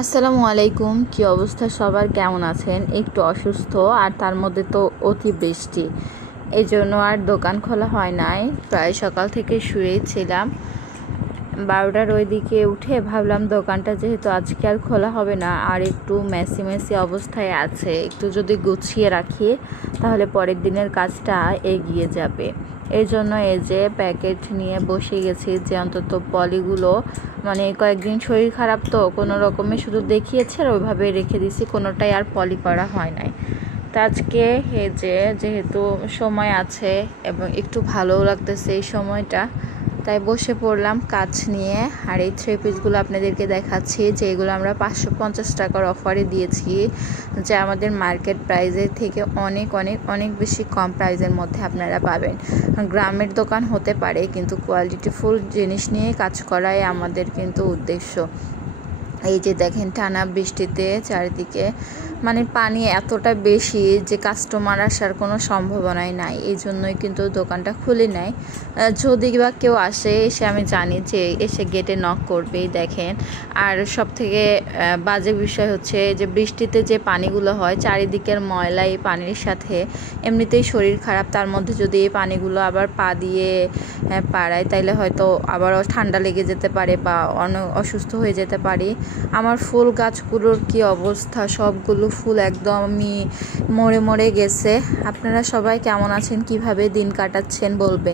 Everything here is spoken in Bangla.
আসসালামু আলাইকুম। কি অবস্থা সবার, কেমন আছেন? একটু অসুস্থ, আর তার মধ্যে তো অতি বৃষ্টি, এই জন্য আর দোকান খোলা হয় নাই। প্রায় সকাল থেকে শুয়েই ছিলাম। 12টার ওই দিকে উঠে ভাবলাম দোকানটা যেহেতু আজকে আর খোলা হবে না, আর একটু মেসি মেসি অবস্থায় আছে, একটু যদি গুছিয়ে রাখি তাহলে পরের দিনের কাজটা এগিয়ে যাবে। এই জন্য এই যে প্যাকেট নিয়ে বসে গেছি, যে অন্তত পলিগুলো, মানে কয়েকদিন শরীর খারাপ তো কোনো রকমে শুধু দেখিয়েছে আর ওইভাবে রেখে দিছি, কোনোটাই আর পলি করা হয় নাই। তো আজকে এই যে যেহেতু সময় আছে এবং একটু ভালোও লাগতেছে এই সময়টা, তাই বসে পড়লাম কাজ নিয়ে। আর এই থ্রি পিসগুলো আপনাদেরকে দেখাচ্ছি, যে এগুলো আমরা 550 টাকার অফারে দিয়েছি, যা আমাদের মার্কেট প্রাইসের থেকে অনেক অনেক অনেক বেশি কম প্রাইসের মধ্যে আপনারা পাবেন। গ্রামের দোকান হতে পারে, কিন্তু কোয়ালিটিফুল জিনিস নিয়ে কাজ করাই আমাদের কিন্তু উদ্দেশ্য। এই যে দেখেন, টানা বৃষ্টিতে চারিদিকে মানে পানি এতটা বেশি যে কাস্টমার আসার কোনো সম্ভাবনাই নাই, এই জন্যই কিন্তু দোকানটা খুলে নেয়। যদি বা কেউ আসে, এসে আমি জানি যে এসে গেটে নক করবেই। দেখেন, আর সব থেকে বাজে বিষয় হচ্ছে যে বৃষ্টিতে যে পানিগুলো হয়, চারিদিকের ময়লা এই পানির সাথে, এমনিতেই শরীর খারাপ, তার মধ্যে যদি এই পানিগুলো আবার পা দিয়ে পাড়ায়, তাইলে হয়তো আবারও ঠান্ডা লেগে যেতে পারে বা অসুস্থ হয়ে যেতে পারি। আমার ফুল গাছগুলোর কি অবস্থা, সবগুলো ফুল একদমই মরে মরে গেছে। আপনারা সবাই কেমন আছেন, কিভাবে দিন কাটাচ্ছেন বলবেন।